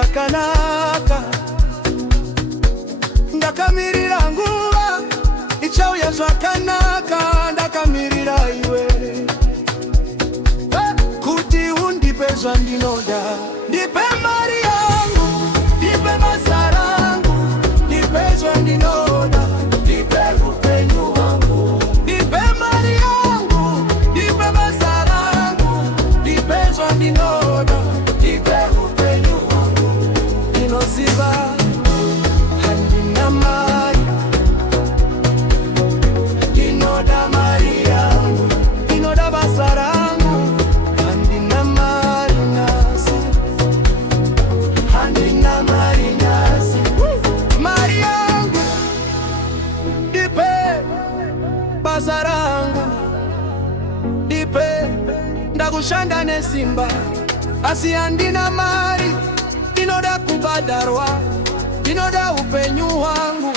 zwakanaka ndakamirira nguva ichauya zvakanaka ndakamirira iwe kuti undipe zvandinoda. Ndipe mari yangu, ndipe basa rangu, ndipe zvandinoda, ndipe upenyu wangu. Ndipe mari yangu, ndipe basa rangu, ndipe zvandinoda, ndipe upenyu wangu. Ndinoziva handina mari, ndinoda mari yangu, ndinoda basa rangu. Basa rangu ndipe, ndakushanda nesimba, asi handina mari, ndinoda kubhadharwa, ndinoda upenyu hwangu.